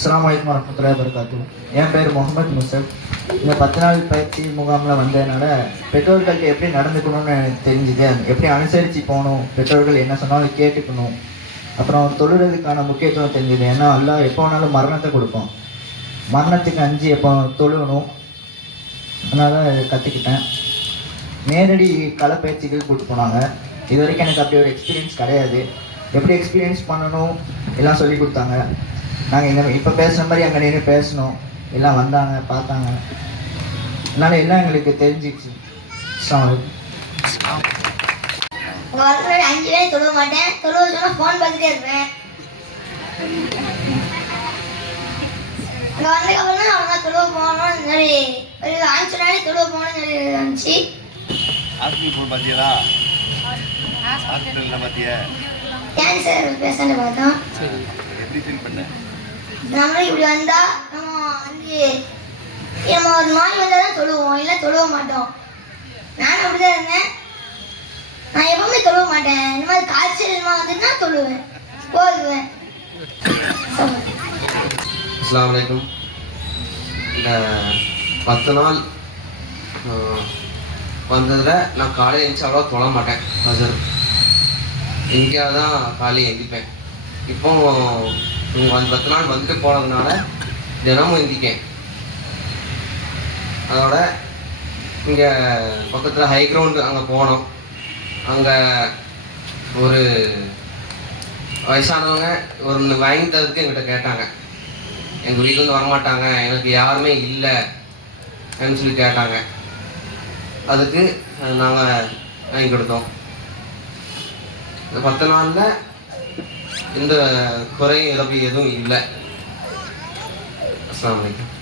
அஸ்லாம் அலைக்கும் வரமத்துல்லாஹி வரகாத்து என் பேர் முகமது முசப் இந்த பத்து நாள் பயிற்சி முகாமில் வந்ததுனால பெற்றோர்களுக்கு எப்படி நடந்துக்கணும்னு எனக்கு தெரிஞ்சுது. எப்படி அனுசரித்து போகணும் பெற்றோர்கள் என்ன சொன்னாலும் கேட்டுக்கணும். அப்புறம் தொழுறதுக்கான முக்கியத்துவம் தெரிஞ்சுது. ஏன்னா எல்லாம் எப்போ வேணாலும் மரணத்தை கொடுப்போம் மரணத்துக்கு அஞ்சு எப்போ தொழுகணும். அதனால் கற்றுக்கிட்டேன் நேரடி களப்பயிற்சிகள் கூட்டு போனாங்க. இது வரைக்கும் எனக்கு அப்படி ஒரு எக்ஸ்பீரியன்ஸ் கிடையாது. எப்படி எக்ஸ்பீரியன்ஸ் பண்ணணும் எல்லாம் சொல்லி கொடுத்தாங்க. நாங்கள் இந்த இப்போ பேசுகிற மாதிரி அங்கே நின்று பேசணும். எல்லாம் வந்தாங்க பார்த்தாங்க. அதனால எல்லாம் எங்களுக்கு தெரிஞ்சிச்சு. அஸ்ஸலாமு அலைக்கும். உங்க வரத்துல அஞ்சு பேர் தொழுவ மாட்டேன். தொழுவ ஃபோன் பார்த்துட்டே இருப்பேன். இங்க வந்ததுக்கு அப்புறம் தான் அவங்க தொழுவ மாதிரி ஒரு நாளே தொழுவ போகணும்னு சொல்லி இருந்துச்சு ஹாஸ்பிட்டல் பார்த்தீங்களா ஹாஸ்பிட்டலில் பார்த்தியா? கேன்சர் பேஷண்ட் பார்த்தோம் எப்படி ஃபீல் பண்ண? நம்மளும் இப்படி வந்தா நம்ம வந்து நம்ம ஒரு நோய் வந்தால் தான் தொழுவோம். இல்லை தொழுவ மாட்டோம். நானும் அப்படிதான் இருந்தேன். நான் எப்பவுமே தொழுவ மாட்டேன். இந்த மாதிரி காய்ச்சல் என்ன மாதிரி வந்துட்டுனா தொழுவேன். போதுவேன் அஸ்லாம் அலைக்கும். இந்த பத்து நாள் வந்ததில் வந்ததுல நான் காலையில் எழுந்துச்சு அவ்வளோ தொழ மாட்டேன். ஃபஜர் எங்கேயாவது தான் காலையில் எழுந்திப்பேன் இப்போ இவங்க அஞ்சு பத்து நாள் வந்துட்டு போனதுனால தினமும் எந்திக்கேன் அதோட இங்கே பக்கத்தில் ஹை கிரவுண்டு அங்கே போனோம். அங்கே ஒரு வயசானவங்க ஒரு வாங்கி தரதுக்கு எங்கிட்ட கேட்டாங்க. எங்கள் வீட்டிலேருந்து வரமாட்டாங்க எனக்கு யாருமே இல்லை அப்படின்னு சொல்லி கேட்டாங்க. அதுக்கு நாங்கள் வாங்கி கொடுத்தோம். இந்த பத்து நாளில் இந்த குறை இழப்பு எதுவும் இல்லை. அஸ்லாம் வலைக்கம்